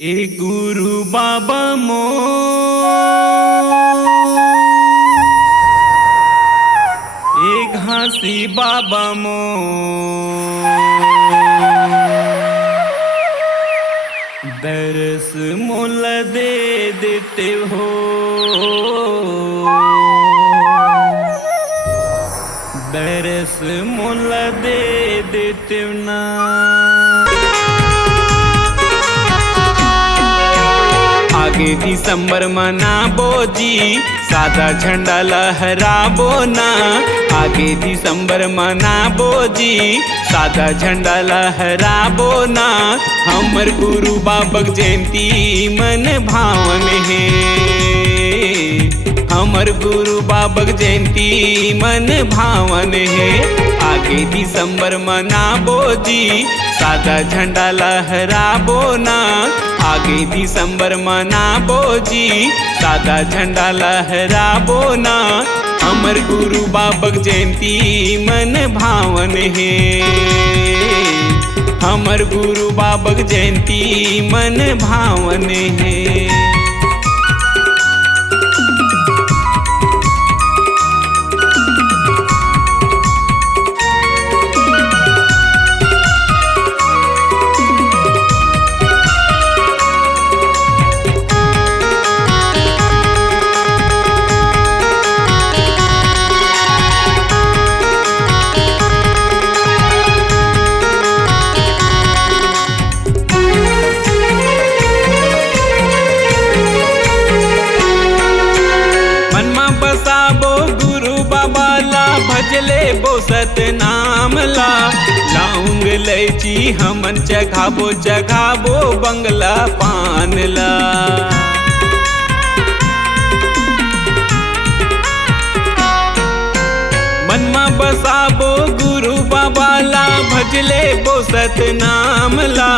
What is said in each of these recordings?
ए गुरु बाबा मो ए घासी बाबा मो दरस मोल दे देते हो। दरस मोल दे देते ना। आगे दिसंबर मनाबो जी, सादा झंडा लहराबो ना। आगे दिसंबर मनाबो जी, सादा झंडा लहराबो ना। हमर गुरु बाबक जयंती मन भावन है। हमर गुरु बाबक जयंती मन भावन है। आगे दिसंबर मनाबो जी, सादा झंडा लहराबो ना। आगे दिसंबर मनाबो जी, सादा झंडा लहराबो ना। हमर गुरु बाबक जयंती मन भावन है। हमर गुरु बाबक जयंती मन भावन है। भजले बो सतनाम ला। लौंग लैची हमन चघाबो चघाबो बंगला पान ला। मनमा बसाबो गुरु बाबा ला, भजले बो सतनाम ला।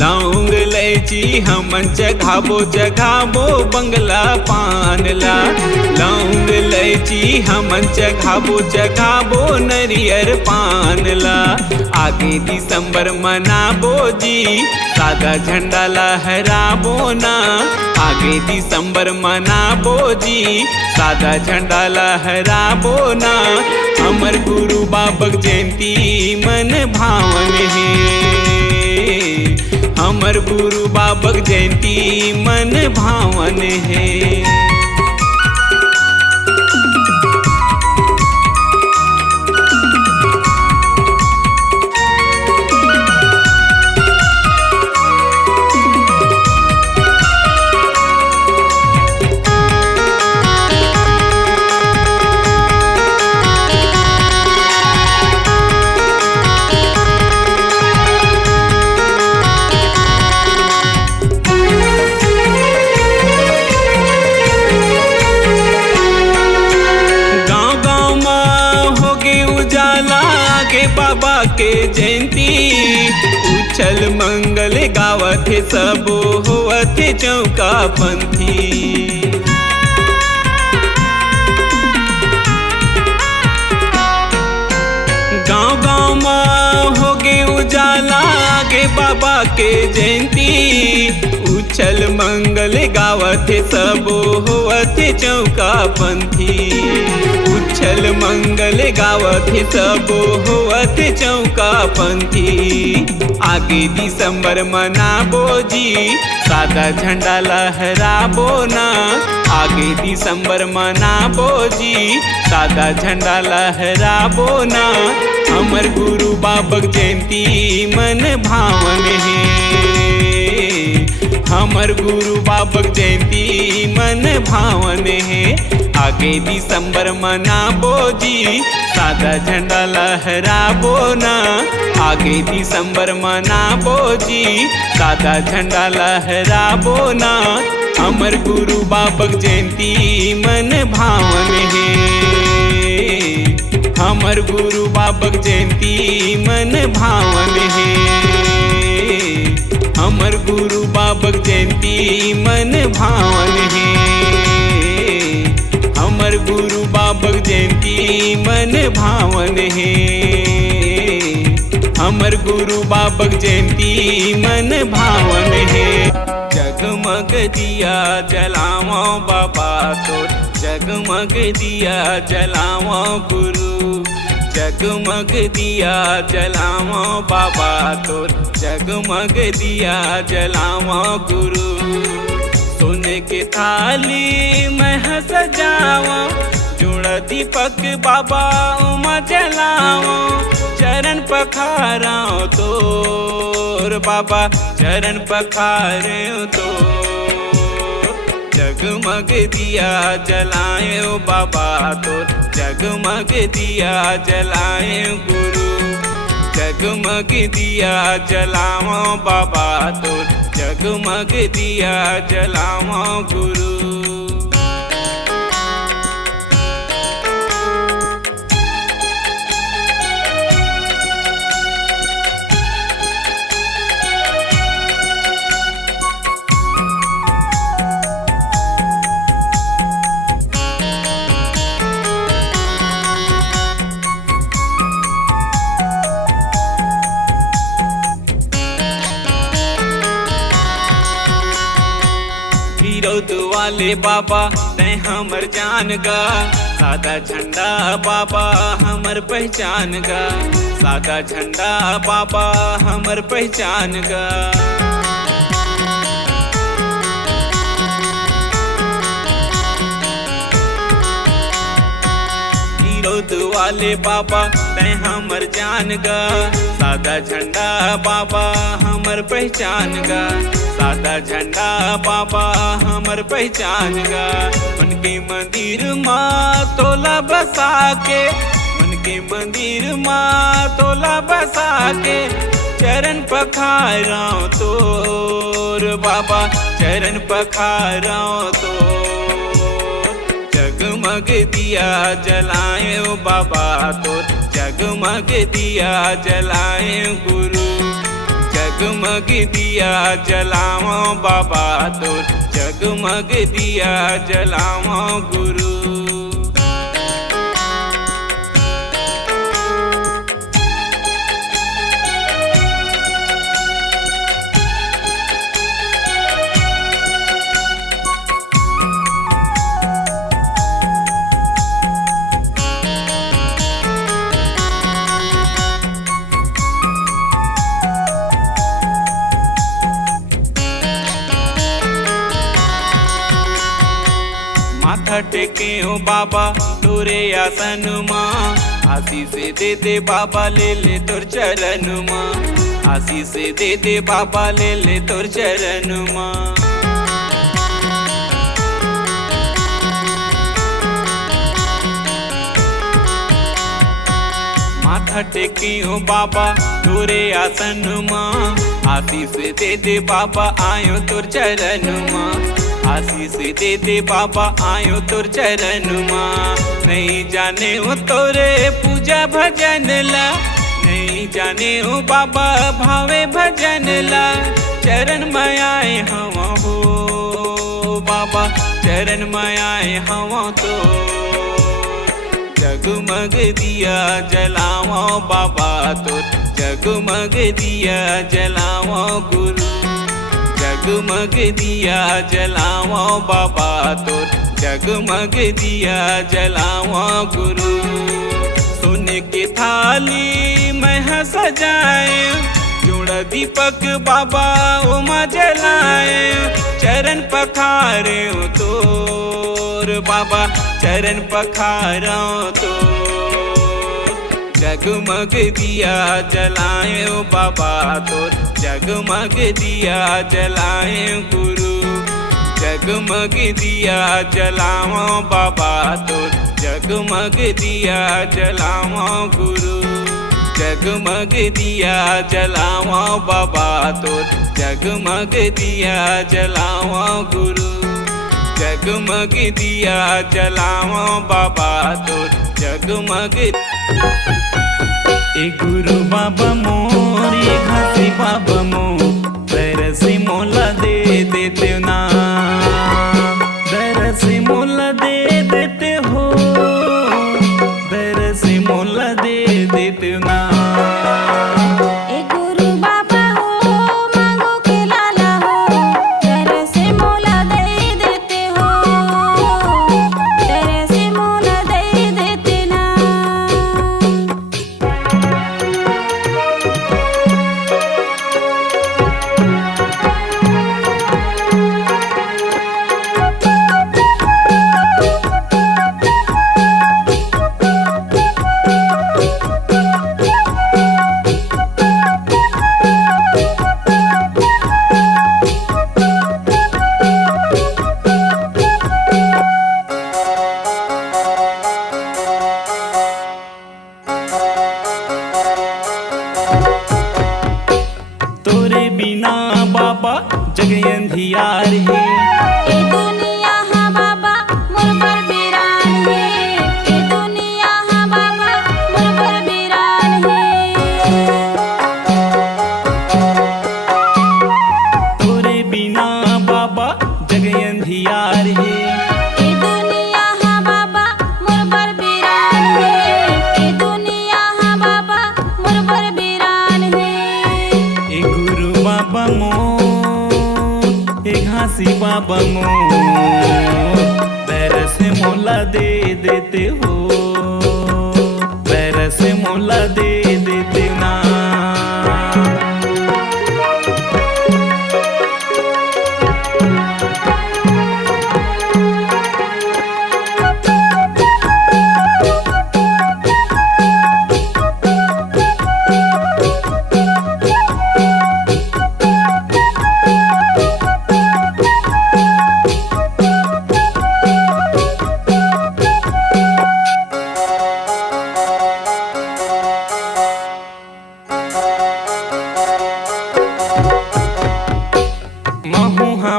लौंग लैची हमन चघाबो चघाबो बंगला पान ला। लौंग लैची हमन चघाबो चघाबो नरियर पान ला। आगे दिसंबर मनाबो जी, सादा झंडा लहराबो ना। आगे दिसंबर मनाबो जी, सादा झंडा लहराबो ना। हमर गुरु बाबक जयंती मन भावन है। हमर गुरु बाबक जयंती मन भावन है। बाबा के जयंती उछल मंगल गावत है, सबो होवत है चौका पंथी। गाँव गाँव में होगे उजाला, आगे बाबा के जयंती उछल मंगल गावत है, सबो होवत है चौका पंथी। उछल मंगल गावत है, सबो होवत चौका पंथी। आगे दिसंबर मनाबो जी, सादा झंडा लहराबो ना। आगे दिसंबर मनाबो जी, सादा झंडा लहराबो ना। हमर गुरु बाबक जयंती मन भावन है। हमर गुरु बाबक जयंती मन भावन है। आगे दिसंबर मनाबो जी, सादा झंडा लहराबो ना। आगे दिसंबर मनाबो जी, सादा झंडा लहराबो ना। हमर गुरु बाबक जयंती मन भावन है। हमर गुरु बाबक जयंती मन भावन है। हमर गुरु बाबक जयंती मन भावन है। हमर गुरु बाबक जयंती मन भावन है। हम हमर गुरु बाबक जयंती मन भावन है। जगमग दिया जलाओ बाबा तोर, जगमग दिया जलाओ गुरु, जगमग दिया जलाओ बाबा तोर, जगमग दिया जलाओ गुरु। सोने के थाली मैं सजाओ, जुड़ा दीपक बाबा उमा जलाओ, चरण पखाराओ तोर बाबा, चरण पखारे तो। जगमग दिया जलाए बाबा तोर, जगमग दिया जलाए गुरु, जगमग दिया जलाओ बाबा तोर, जगमग दिया जलाओ गुरु। विरोध वाले बाबा तय हमर जान गा, सादा झंडा बाबा हमर पहचान गा, सादा झंडा बाबा हमर पहचान गा। विरोध वाले बाबा तय हमर जान गा, सादा झंडा बाबा हमर पहचान गा, सादा झंडा बाबा हमर पहचान गा। उनके मंदिर माँ तोला बसा के, उनके मंदिर माँ तोला बसा के, चरण पखाराओ तोर बाबा, चरण पखाराओ तो। जगमग दिया जलाए बाबा तोर, जगमग दिया जलाए गुरु, जगमग दिया जलाओ बाबा तोर, जगमग दिया जलाओ गुरु। माथा टेके हो बाबा तोरे आसन माँ, आशीष दे दे बाबा ले ले तोर चरण माँ, आशीष दे दे बाबा ले ले तोर चरण माँ। माथा टेकी हो बाबा तोरे आसन माँ, आशीष दे दे बाबा आयो तोर चरण माँ, आशीष दे दे बाबा आयो तोर चरण माँ। नहीं जाने हो तोरे पूजा भजन ला, नहीं जाने हो बाबा भावे भजन ला, चरण में आए हम हो बाबा, चरण में आए हम तो। जगमग दिया जलाओ बाबा तोर, जगमग दिया जलाओ गुरु, जगमग दिया जलाओ बाबा तोर, जगमग दिया जलाओ गुरु। सोने की थाली मैं सजाए, जुड़ा दीपक बाबा उमा जलाए, चरण पखारे तोर बाबा, चरण पखारो तो। जगमग दिया जलाए बाबा तोर, जगमग दिया जलाए गुरु, जगमग दिया जलाओ बाबा तोर, जगमग दिया जलाओ गुरु, जगमग दिया जलाओ बाबा तोर, जगमग दिया जलाओ गुरु, जगमग दिया जलाओ बाबा तोर, जगमग। ए गुरु बाबा मोर, ए घासी बाबा मोर, दरसी मोला दे देते ना, दरसी मोला दे देते हो, दरसी मोला दे देते ना। जग अंधियार है। ए दुनिया हा बाबा मोर पर बिरान है। ए दुनिया हा बाबा मोर पर बिरान है। तोरे बिना बाबा जग अंधियार है। ए दुनिया हा बाबा मोर पर बिरान है। ए दुनिया हा बाबा मोर पर बिरान है। ए गुरु बाबा मोर, ए घासी बाबा मोर, पैर से मोला दे देते हो, पैर से मोला दे देते ना।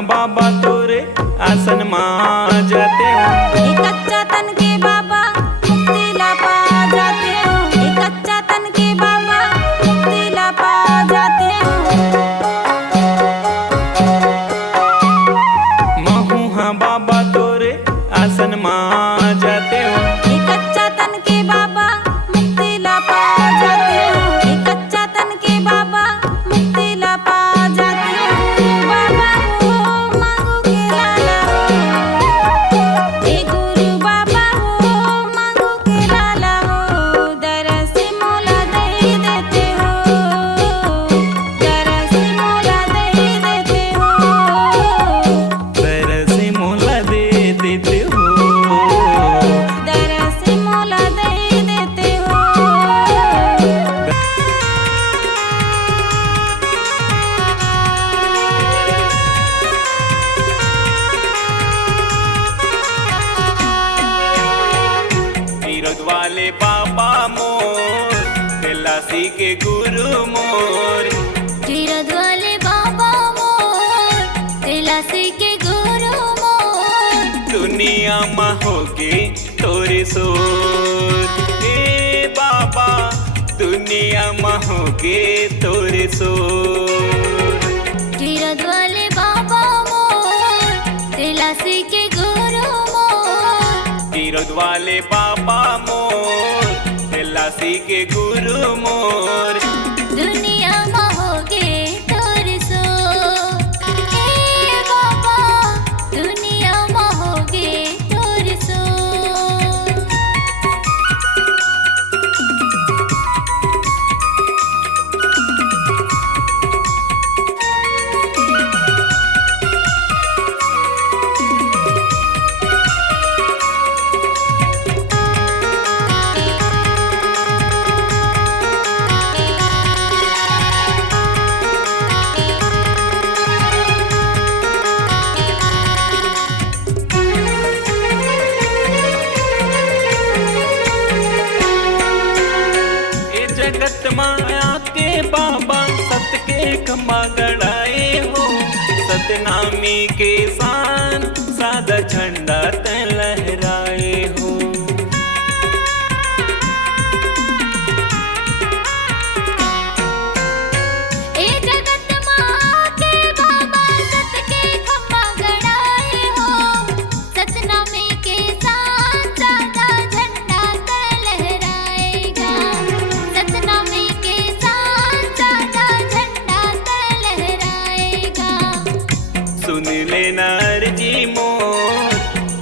बाबा तोरे आसन मां जाते हो। एक कच्चा तन के बाबा मुक्ति ला पा जाते हो। एक कच्चा तन के बाबा मुक्ति ला पा जाते हो। महू हाँ बाबा तोरे आसन मां जाते हो। एक कच्चा तन के बाबा मुक्ति ला पा जाते हो। एक कच्चा तन के बाबा मुक्ति ला पा जाते हो। बाबा हो मांगू के लाला हो। ए गुरु बाबा हो मांगू के लाला हो। दरस मोला दे देते हो। दरस मोला दे देते हो। पैर से मोला दे देते हो। दरस मोला दे देते हो। तीरथ वाले बाबा मोर, बेलासी के गुरु मोर, तीरथ वाले बाबा मोर, कैलाशी के गुरु मोर। दुनिया में होके तोरे सोर। ए बाबा दुनिया में होके तोरे सोर। तीरथ वाले बाबा मोर, कैलाशी के गुरु मोर। तीरथ वाले बाबा मोर, बेलासी के गुरु मोर। दुनिया में होगे तोर सो। ए बाबा दुनिया में होगे तोर सो। ए जगत माया के बाबा सत के खम्बा गड़ाए हो। सतनामी के शान सादा झंडा त लहराए हो। ए जगत माँ के बाबा सत के खम्बा गड़ाए हो। सतनामे के साथ सादा झंडा त लहराएगा। सतनामे के साथ सादा झंडा त लहराएगा। सुन ले नरजी मोर,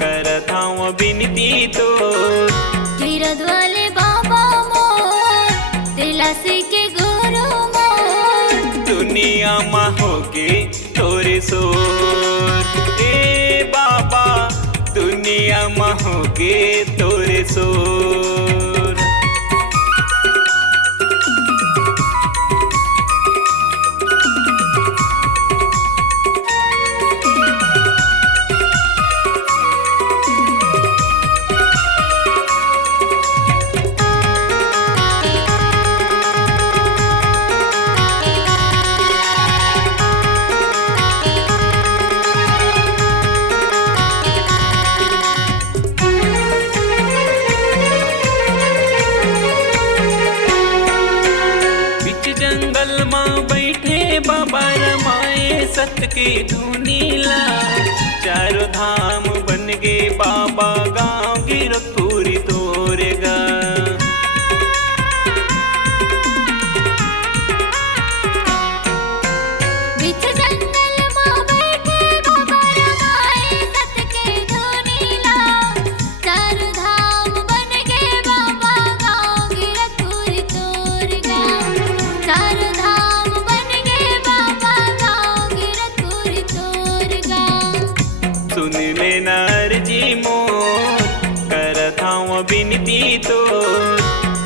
करत हूँ विनती तोर। तीरथ वाले बाबा मोर, कैलाशी के गुरु मोर। दुनिया में होके तोरे सोर। ए बाबा दुनिया में होके तोरे सोर। की धुनीला चारों धाम बन गए बाबा गाँव गिरपुरी तोरेगा। बीच जंगल में बैठे बाबा रमाए सत के धुनीला चारों धाम बन गए बाबा गाँव गिरपुरी तोरेगा। चारों धाम बन गए बाबा गाँव गिरपुरी तोरेगा। सुन लेना अर्जी मोर करत हूँ बिनती तो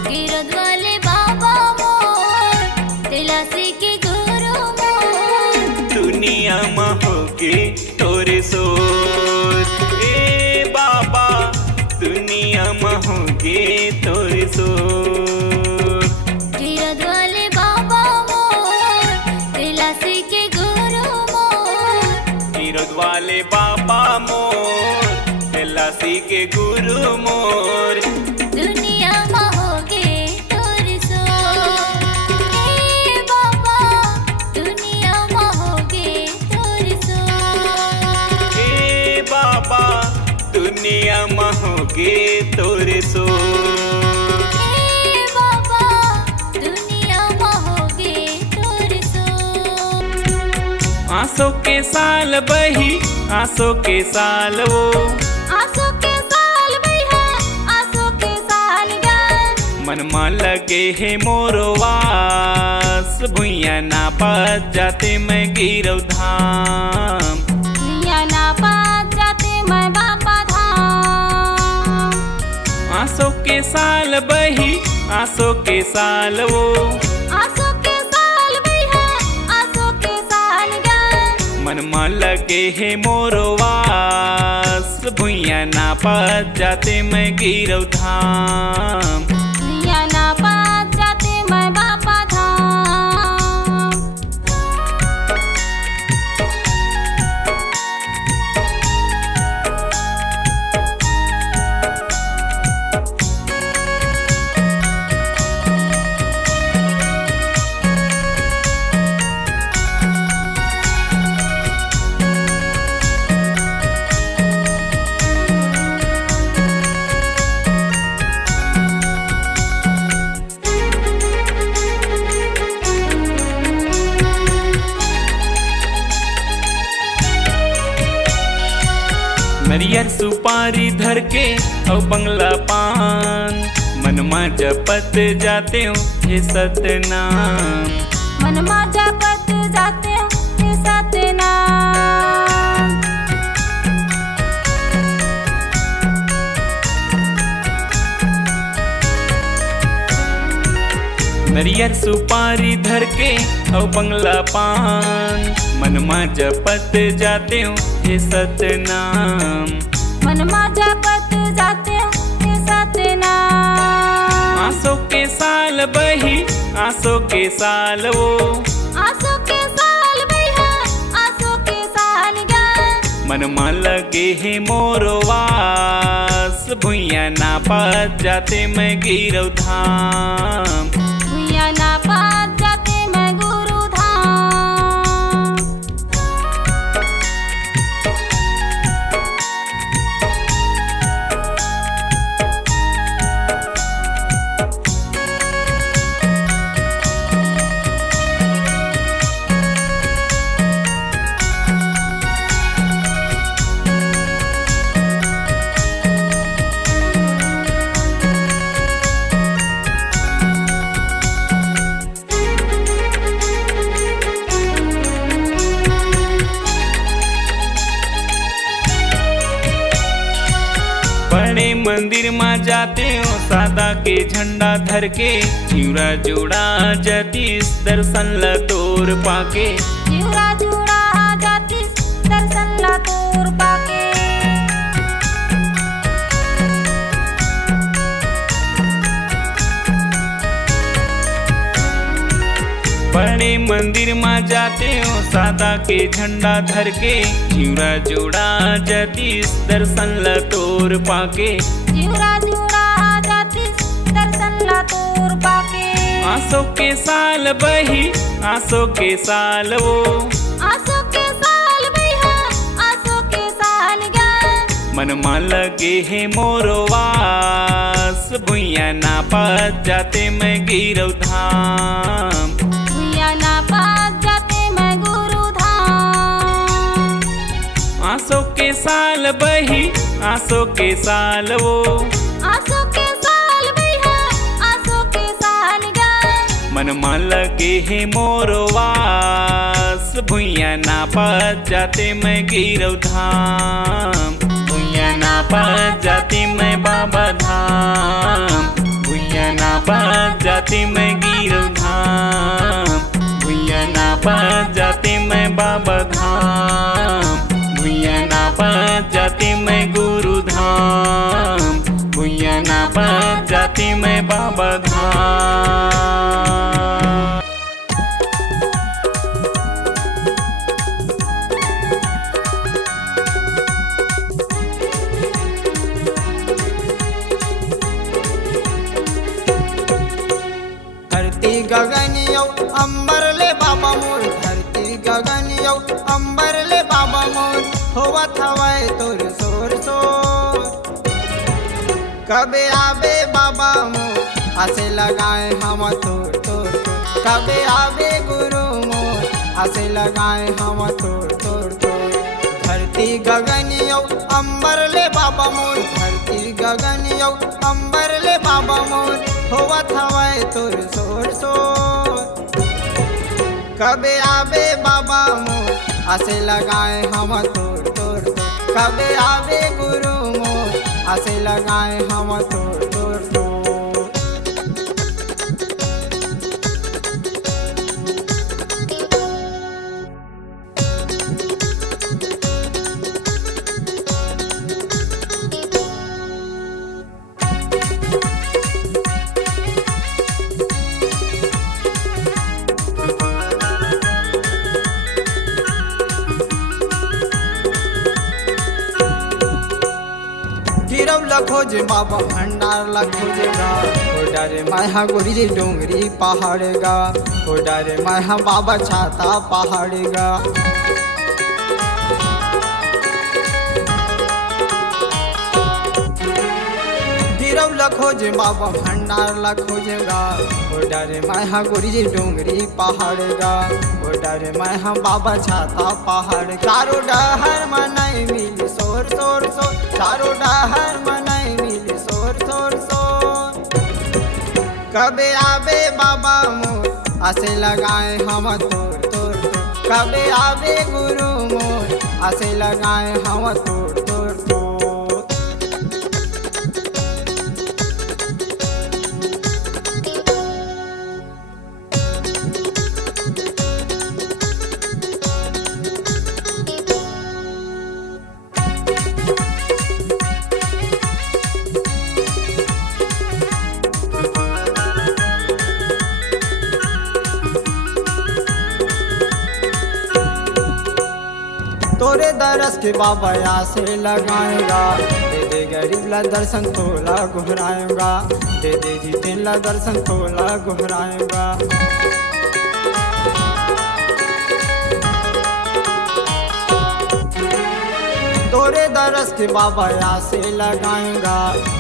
गिरद वाले बाबा मोर तिलासी के गुरु मोर दुनिया में होके तोरे सोर। ए बाबा दुनिया में होके तोरे सोर। गिरद वाले बाबा मोर तिलासी के गुरु मोर गिरद वाले बाबा मोर तेलासी के गुरु मोर। दुनिया में होगे तोरे सोर। ए बाबा दुनिया में होगे तोरे सोर। ए बाबा दुनिया में होके तोरे सोर। ए बाबा दुनिया में होगे तोरे सोर। आंसू के साल बही आंसू के साल वो आंसू के साल भी है आंसू के साल गए मन में लगे है मोरवास भुइया ना पात जाते मैं गिरव धाम। लिया ना पात जाते मैं बाबा धाम। आंसू के साल बही आंसू के साल वो आंसू के साल भी है आंसू के साल गए मन में लगे है मोरवास भुइया ना पात जाते मैं गिरव धाम। लिया ना पात जाते मैं बाबा धाम। नरियर सुपारी धर के और बंगला पान मन में जपत जाते हो हे सतनाम। मन में जपत जाते हैं सतनाम। नरियर सुपारी धर के और बंगला पान मन में जपत जाते हो हे सतनाम। मन में जपत जाते हैं सतनाम। आंसू के साल बही आंसू के साल वो आंसू के साल भी है आंसू के साल गए मन में लगे है मोरवास भुइया ना पात जाते मैं गिरव धाम। भुइया ना पात जाते मैं गुरु धाम। बड़े मंदिर में जाते हो सादा के झंडा धर के चिवरा जोड़ा जतीस दर्शन ला तोर पाके। चिवरा जुड़ा जाती दर्शन ला तोर पाके। बड़े मंदिर में जाते हो सादा के झंडा धर के चिवरा जोड़ा जतीस दर्शन ला तोर पाके। चिवरा जुड़ा जाती दर्शन ला तोर पाके। आंसू के साल बही आंसू के साल वो आंसू के साल मनमा लगे है मोरवास भुइया ना पात जाते मैं गिरौ धाम। भुइया ना पात जाते मैं गुरु धाम। आंसू के साल बही आंसू के साल वो आंसू के साल बही आंसू के साल गए। मनमा लगे है मोरवास भुइया ना पात जाते मैं गिरौ धाम। भुइया ना पात जाते मैं बाबा धाम। भुइया ना पात जाते मैं गिरौ धाम। भुइया ना पात जाते मैं बाबा धाम। भुइया ना पात जाते मैं गुरु धाम। भुइया ना पात जाते मैं बाबा धाम। धरती गगन यौ अंबर ले बाबा मोर। धरती गगन यौ अंबर ले बाबा मोर। होवत हवै तोर सोर सोर। कबे आबे बाबा मोर आसे लगाए हम तोर तोर तोर। कबे आबे गुरु मोर आसे लगाए हम तोर तोर तोर। धरती गगन यौ अंबर ले बाबा मोर। धरती गगन यौ अंबर ले बाबा मोर। होवत हवै तोर सोर सोर। कबे आबे बाबा मोर आसे लगाए हम तोर तोर तोर। कबे आबे गुरु मोर आसे लगाए हम तोर तोर तोर। गिरौ लखोज बाबा भंडार लखोजेगा। हो डरे माया गोरी जी डोंगरी पहाड़ेगा। हो डरे माया बाबा छाता पहाड़ेगा। गिरौ लखोज बाबा भंडार लखोजेगा। हो डरे माया गोरी जी डोंगरी पहाड़ेगा। हो डरे माया बाबा छाता पहाड़। चारों डहर मनाई मिली सोर सोर सोर। चारों डहर मनाई मिली सोर सोर सोर। कबे आबे बाबा मोर आसे लगाए हम तोर तोर तोर। कबे आबे गुरु मोर आसे लगाए हम तोर तोर तोर। तोरे दरस के बाबा आसे लगाएगा। दे दे गरीब ला दर्शन तोला घुराएगा। दे दे जीते ला दर्शन तोला घुराएगा। तोरे दरस के बाबा आसे लगाएगा।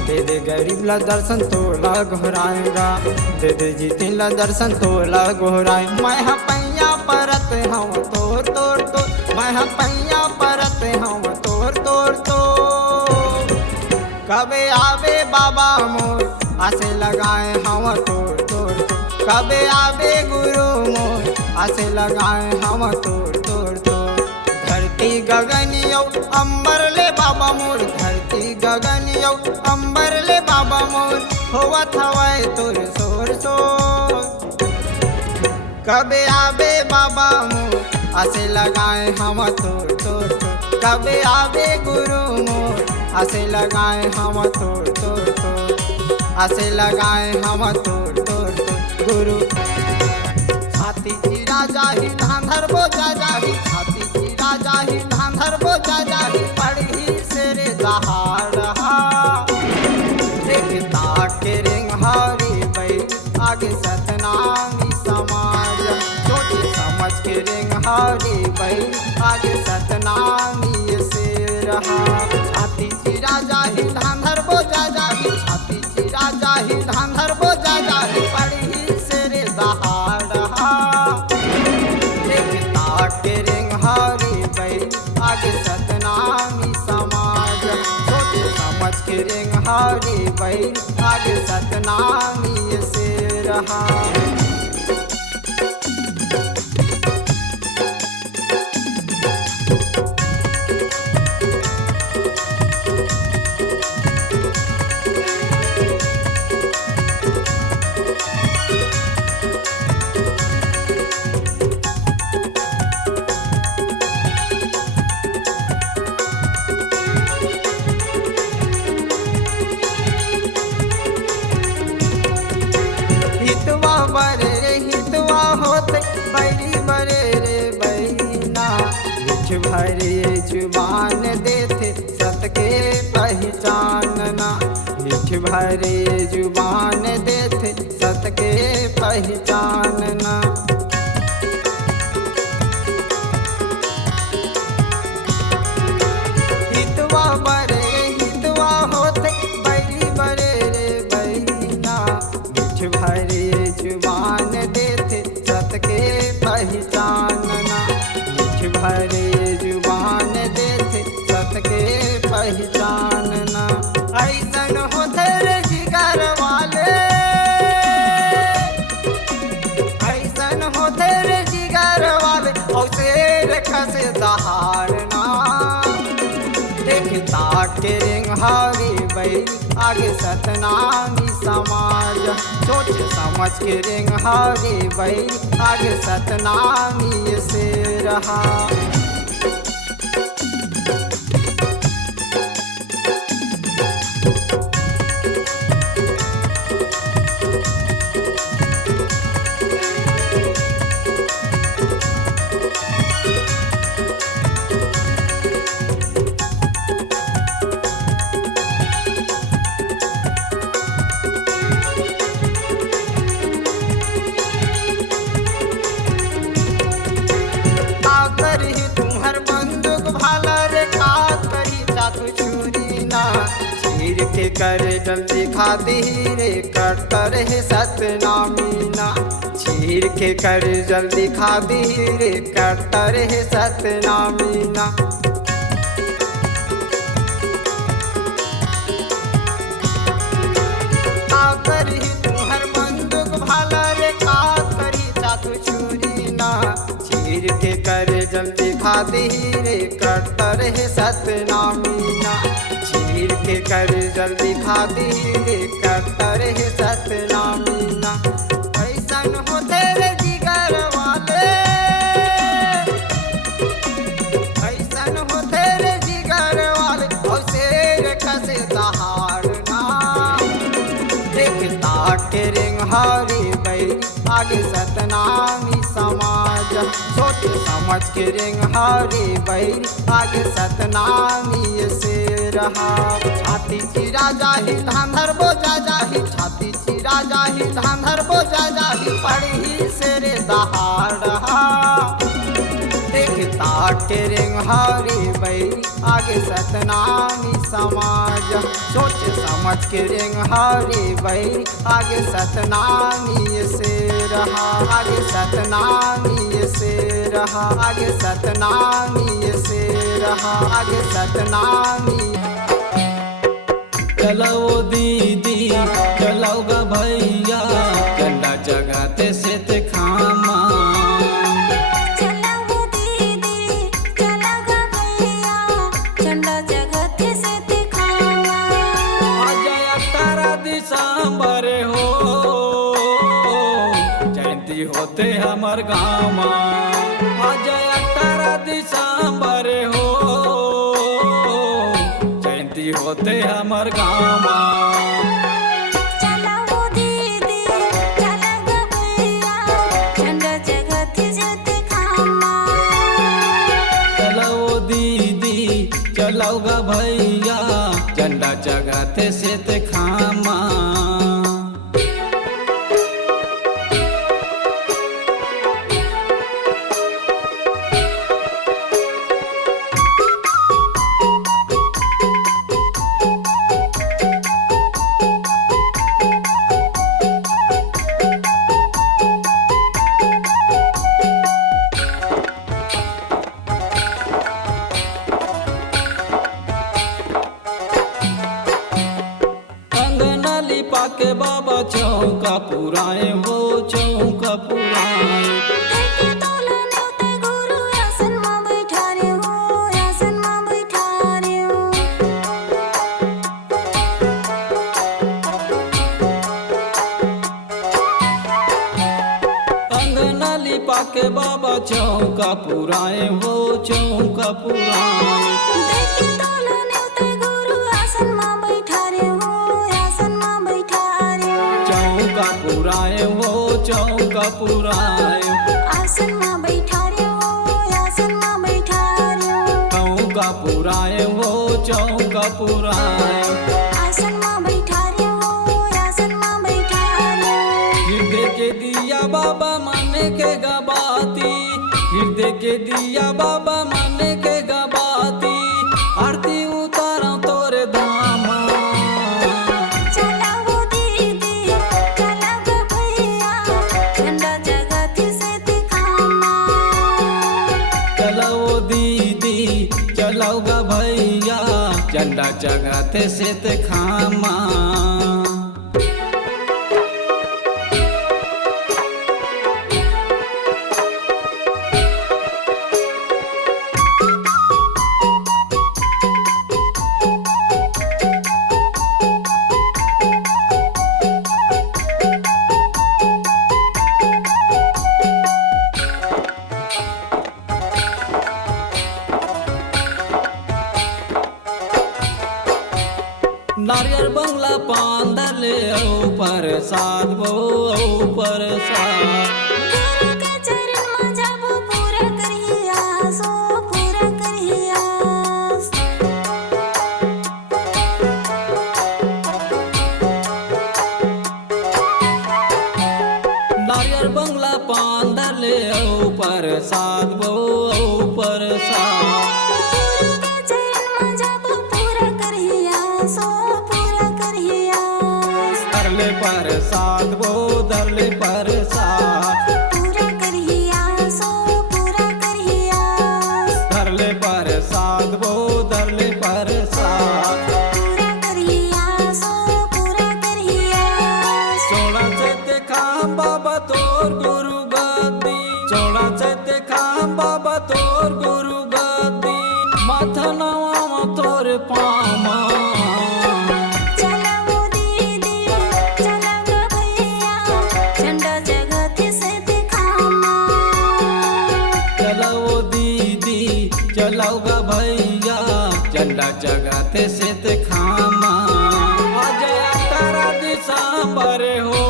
दे दे गरीब ला दर्शन तोला घुराएगा। दे दे जीते ला दर्शन तोला घुराए। मैं पैया परत हूँ तोर तोर तोर। मैं पैया परत हूँ तोर तोर तोर। कबे आबे बाबा मोर आसे लगाए हम तोर तोर तोर। कबे आबे गुरु मोर आसे लगाए हम तोर तोर तोर। धरती गगन यौ अंबर ले बाबा मोर। धरती गगन यौ अंबर ले बाबा मोर। होवत हवै तोर सोर सोर। कबे आबे बाबा मोर आसे लगाए हम तोर तोर तोर। कबे आबे गुरु मोर आसे लगाए हम तोर तोर तोर। आसे लगाए हम तोर तोर तोर गुरु। छाती की राजा ही धांधर बोझा जाही। छाती की राजा ही धांधर बोझा जाही। पढ़ी से रे दहाड़ देखता के रिंग हारी बई आगे सतनामी समाज। सोच समझ के रिंग हारी बई आगे सतनामी से रहा। छाती रहा। हितवा बरे रे हितवा होते बैरी बरे रे बैना, बिछ भरे जुबान देते सत के पहचानना, बिछ भरे जुबान देते सत के पहचानना। हितवा बरे रे हितवा होते बैरी बरे रे बैना, बिछ भरे जुबान देते सत के पहचानना, बिछ भरे जुबान देते सत के पहचानना। ऐसन होते रे जिगर वाले, ऐसन होते रे जिगर वाले, और शेर खसे दहाड़ना। देखता के रिंगहारी बैरी आगे सतनामी समाज, सोच समझ के रिंगहारी बैरी आगे सतनामी से रहा। करी तुम्हर बंदूक भाला रे का करी चाकू छुरी ना, चीर के करे जल्दी खाती रे कट्टर है सतनामी ना, चीर के करे जल्दी खाती रे कट्टर है सतनामी ना। करी तुम्हर बंदूक भाला रे का करी चाकू छुरी ना, चीर के करे जल्दी खाती रे कट्टर है सतनामी ना, चीर के करे जल्दी खाती रे कट्टर है सतनामी ना। ऐसन होते रे जिगर वाले, ऐसन होते रे जिगर वाले, और शेर खसे दहाड़ना। देखता के रिंगहारी बैरी आगे सतनामी समाज, सोच समझ के रिंगहारी बैरी आगे सतनामी से रहा। छाती चिरा जाही धांधर बोझा जाही, छाती चिरा जाही धांधर बोझा जाही, पढ़ी से रे दहाड़ रहा। देखता के रिंगहारी बैरी आगे सतनामी समाज, सोच समझ के रिंगहारी बैरी आगे सतनामी से रहा। आगे सतनामी से रहा, आगे सतनामी से रहा, आगे सतनामी। चलाओ दीदी चलाओ गा भैया, झंडा जगाते से ते खामा। चलाओ दीदी चला गा भैया, झंडा जगते से दिखावा। आज 18 दिसंबर हो, जयंती होते हमर गाँव। आज 18 दिसंबर हो, जयंती होते हमर गाँव। चलाओ दीदी चला गा भैया, झंडा जगते से दिखावा। चलाओ दीदी चलाओ गा भैया, झंडा जगाते से ते खामा। के बाबा चौका पुराए हो, पाके बाबा चौका पुराए हो चौका पुराए। देखे तोला नेवते गुरु आसन मां बैठा रे हो आसन मां बैठा रे चौका पुराए हो चौका पुराए। आसन मां बैठा रे हो आसन मां बैठा रे चौका पुराए हो चौका पुराए। आसन मां बैठा रे हो आसन मां बैठा रे हृदय के दिया बाबा माने के गबाती। हृदय के दिया बाबा माने के गबाती। आरती उतारा तोरे धाम। चला वो दीदी चला गो भैया झंडा जगती से दिखामा चलाओ दीदी चलाओ गा भैया झंडा जगाते से ते खामा। नारियल बंगला पांदर ले ऊपर साध वो ऊपर साध। गुरु के चरण में जाबो पूरा करिया सो पूरा करिया नारियल बंगला पांदर ले ऊपर साध वो ऊपर साध। गुरु के चरण में जाबो पूरा करिया सो पूरा करिया धरले पर साध वो धरले पर साध। पूरा करिया सो पूरा करिया धरले पर साध वो धरले पर साध। पूरा करिया सो पूरा करिया चौड़ा से देखा बाबा तोर गुरु गद्दी। चौड़ा से देखा बाबा तोर गुरु गद्दी। माथा नवा तोर पामा। चला वो दीदी चला गो भैया झंडा जगती से दिखामा चलाओ दीदी चलाओ गा भैया झंडा जगाते से ते खामा। अजय तारा दिसंबर हो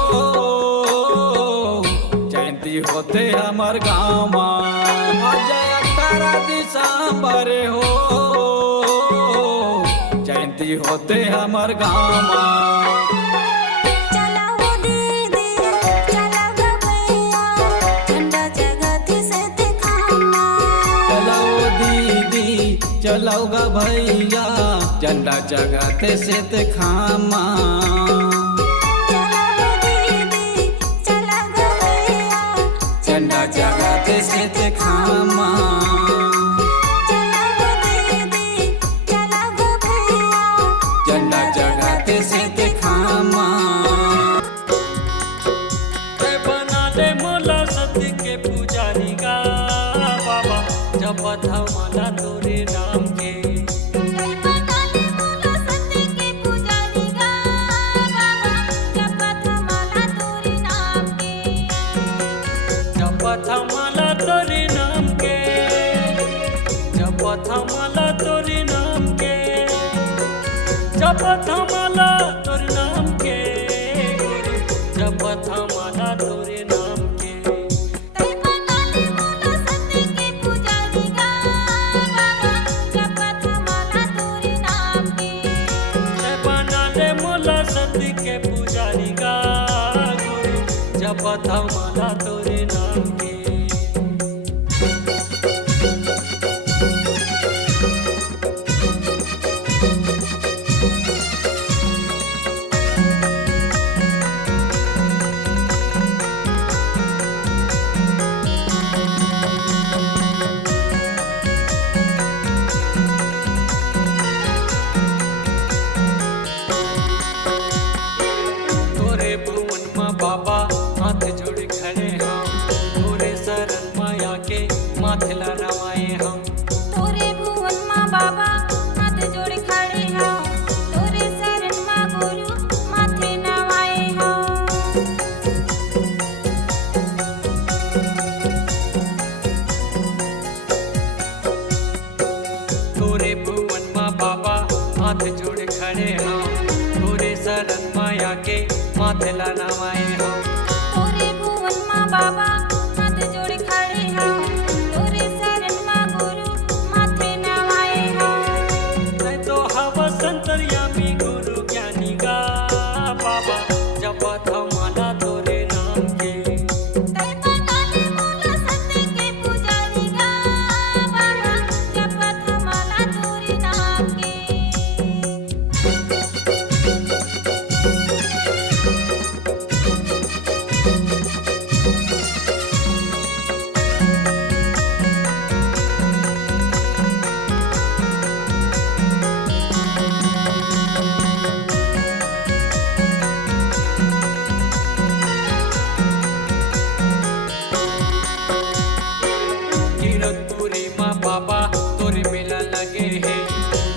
जयंती होते हमर गाँव। अजय तारा दिसंबर हो जयंती होते हमर गाँव। चला वो दीदी चला गो भैया झंडा जगती से दिखामा चलाओ दीदी चलाओ गा भैया झंडा जगाते से ते खामा। चला वो दीदी चला गो भैया झंडा जगाते से ते खामा। चला वो दीदी चला गो भैया झंडा जगाते से ते खामा। बना दे मोला सत्य के पुजारी का बाबा जपत मला तोरे नाम के। बनाले मोला सत्य के पुजारी गा बाबा जपत माला तोरे नाम के जपत मला तोरे नाम के। जपत मला तोरे नाम के। जपत मला तोरे नाम के। जपत मला तोरे नाम के। बनाले मोला सत्य के पुजारी गा बाबा जपत माला तोरे नाम के बना दे मोला सत्य के पुजारी का गुरु जपत मला तोरे नाम के। तोरे भुवन में बाबा हाथ जोड़ खड़े हम। माथेला नवाए हो। तोरे भुवन माँ बाबा हाथ जोड़ खड़े हो, तोरे शरण माँ गुरु माथे नवाए हो। मैं तो हवा संतर्यामी गुरु ज्ञानी गा बाबा, जपत माला तोरे नाम के। तै बनाले मोला सत्य के पुजारी गा बाबा, जपत माला तोरे नाम के। कीरतपुरी माँ बाबा तोरे मेला लगे है,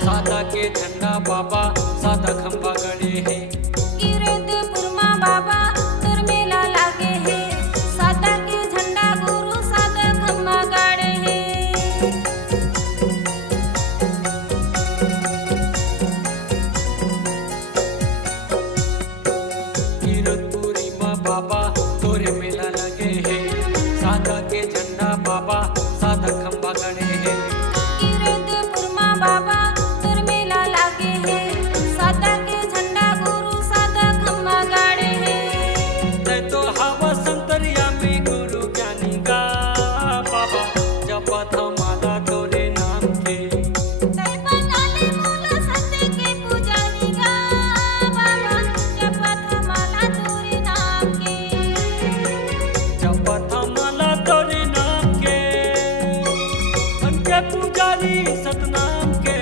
सादा के झंडा बाबा सादा खंबा गड़े है। कीरतपुर माँ बाबा तोर मेला लागे है, सादा के झंडा गुरु सादा खम्मा गाड़े है। कीरतपुरी माँ बाबा तोरे मेला लगे है, सादा के झंडा बाबा सादा खंबा गड़े है। कीरतपुर माँ बाबा तोर मेला लागे है, सादा के झंडा गुरु सादा खम्मा गाड़े है। तै तो हवा संतर्यामी गुरु ज्ञानी गा बाबा, जपत माला तोरे नाम के। तै बनाले मोला सत्य के पुजारी गा बाबा, जपत माला तोरे नाम के। जपत माला तोरे नाम के, बनके पुजारी सतनाम के।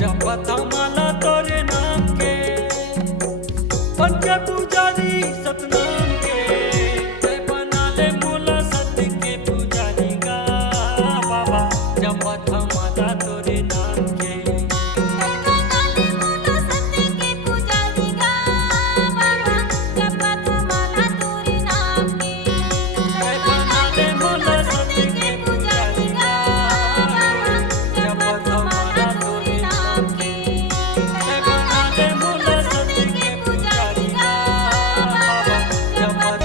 जपत माला तोरे नाम के, बनके पुजारी सतनाम के। तै बनाले मोला सत्य के पुजारी गा बाबा, जपत माला तोरे नाम के। तै बनाले मोला सत्य के पुजारी गा बाबा, जपत माला तोरे नाम के। तै बनाले मोला सत्य के पुजारी गा बाबा, जपत माला तोरे नाम के। तै बनाले मोला सत्य के पुजारी गा बाबा, जपत।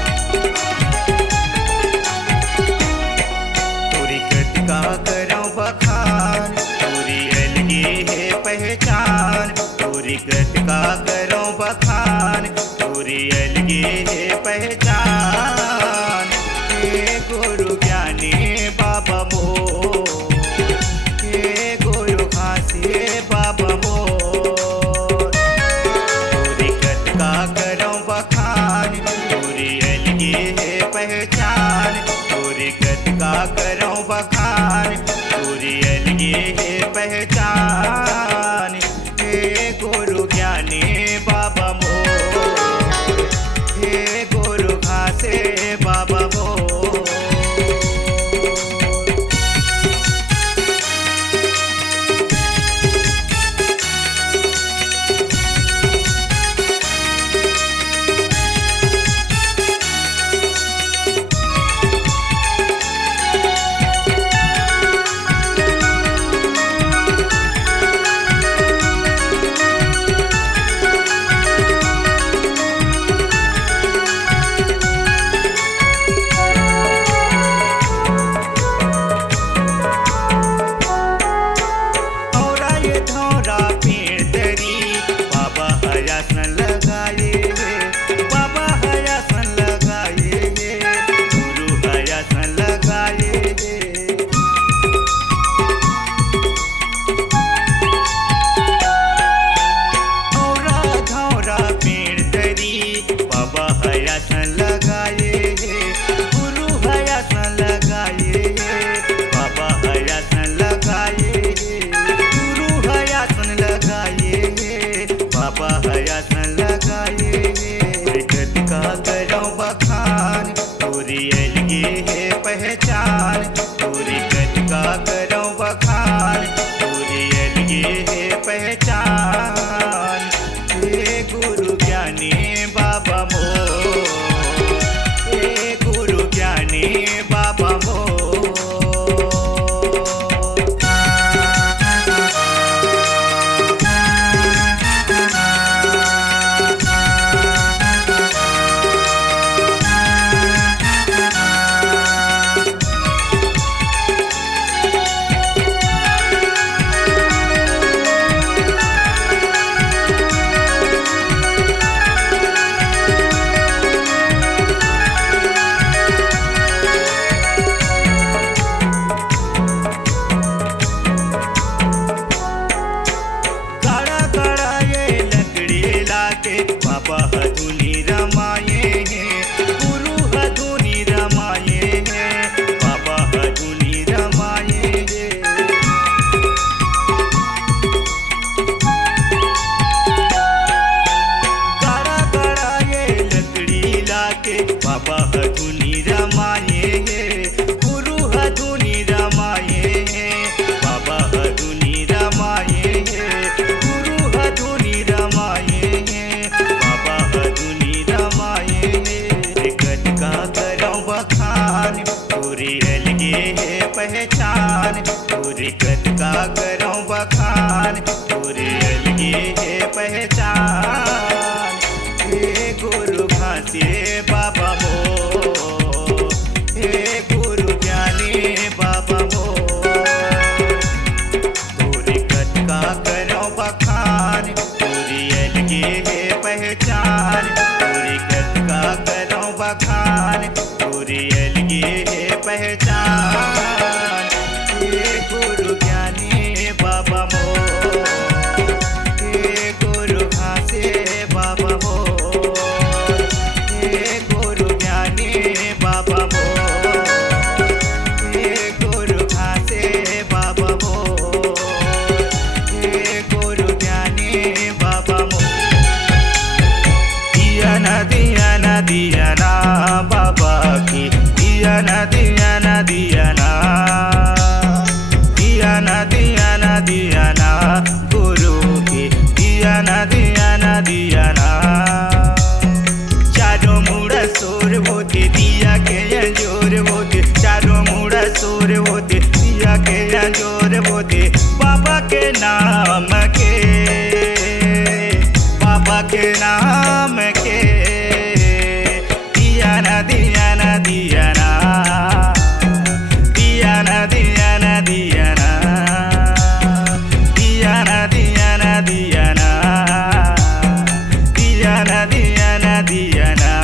तोरी कृतिका करो बखान, तोरी अलगी है पहचान। तोरी कृतिका करो बखान, तोरी अलगी है पहचान। हे गुरु ज्ञानी बाबा मोर, हे गुरु खासे बाबा मोर। तोरी कृतिका करो बखान, तोरी अलगी है पहचान। तोरी कृतिका करो बखान, तोरी अलगी है पहचान। हे गुरु ज्ञानी बाबा मोर, हे गुरु खासे बाबा मोर। पहचान तोरी अलगे है पहचान। ये गुरु ज्ञानी बाबा मोर, ये गुरु घासे बाबा मोर, ये गुरु ज्ञानी बाबा मोर, ये गुरु घासे बाबा मोर, ये गुरु ज्ञानी बाबा मोर। दिया ना बाबा की दिया ना गुरु की दिया ना। चारों मुड़ा सोर होते दिया के अंजोर होते, चारों मुड़ा सोर होते दिया के अंजोर होते। बाबा के नाम के, बाबा के नाम के दिया ना दिया ना दिया ना दिया ना दिया ना दिया ना दिया ना दिया ना दिया ना दिया ना दिया ना दिया ना।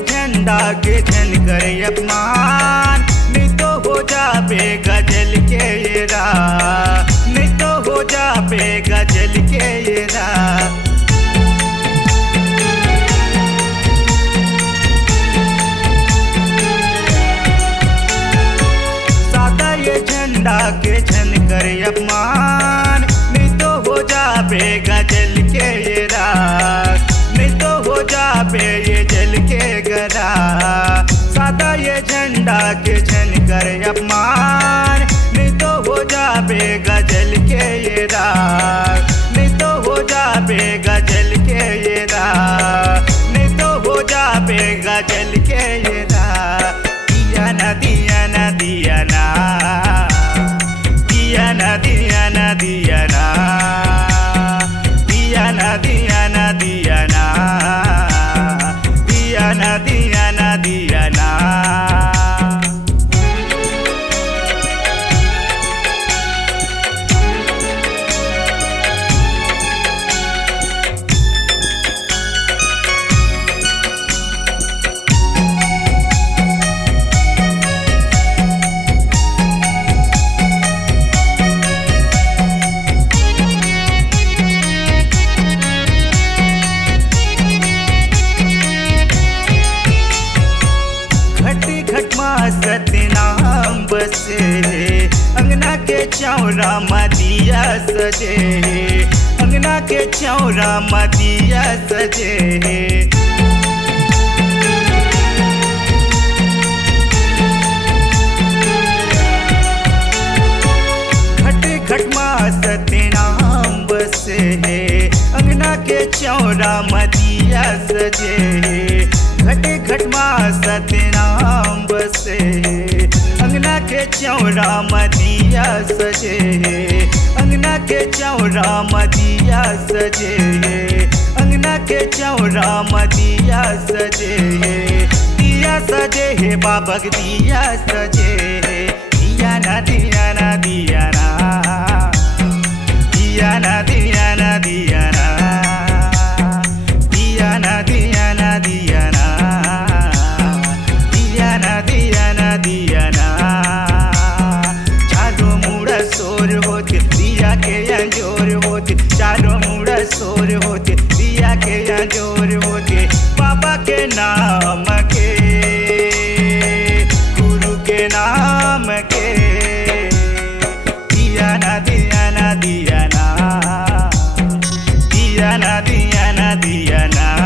झंडा के झन करे अपमान, नहीं तो हो जाबे गजल के ये राह, नहीं तो हो जाबे गजल के ये राह। सादा ये झंडा के झन करे अपमान, नहीं तो हो जाबे गजल के ये राह, नहीं तो हो जाबे ये जल के गरा। सादा ये झंडा के झन करे अपमान, नहीं तो हो जाबे गजल के ये राग, नहीं तो हो जाबे गजल के ये राग, नहीं तो हो जाबे गजल के ये राग। दिया ना दिया ना दिया ना दिया ना दिया ना दिया ना दिया ना दिया ना दिया ना दिया ना दिया ना दिया ना। सतनाम बसे अंगना के चौरा मदिया सजे, अंगना के चौरा मदिया सजे। घट घट माँ सतनाम बसे अंगना के चौरा मदिया सजे, घट घट माँ सतनाम बसे अंगना के चौरा मदिया सजे, अंगना के चौरा मदिया सजे, अंगना के चौरा मदिया सजे। दिया सजे है बाबा दिया सजे, दिया ना दिया ना दिया ना दिया ना दिया ना दिया ना दिया ना दिया ना दिया ना दिया ना दिया ना दिया ना। चारों मुड़ा सोर होते दिया के अंजोर होते, चारों मुड़ा सोर होते दिया के अंजोर होते। बाबा के नाम के, गुरु के नाम के दिया ना दिया ना दिया ना दिया ना दिया ना दिया ना।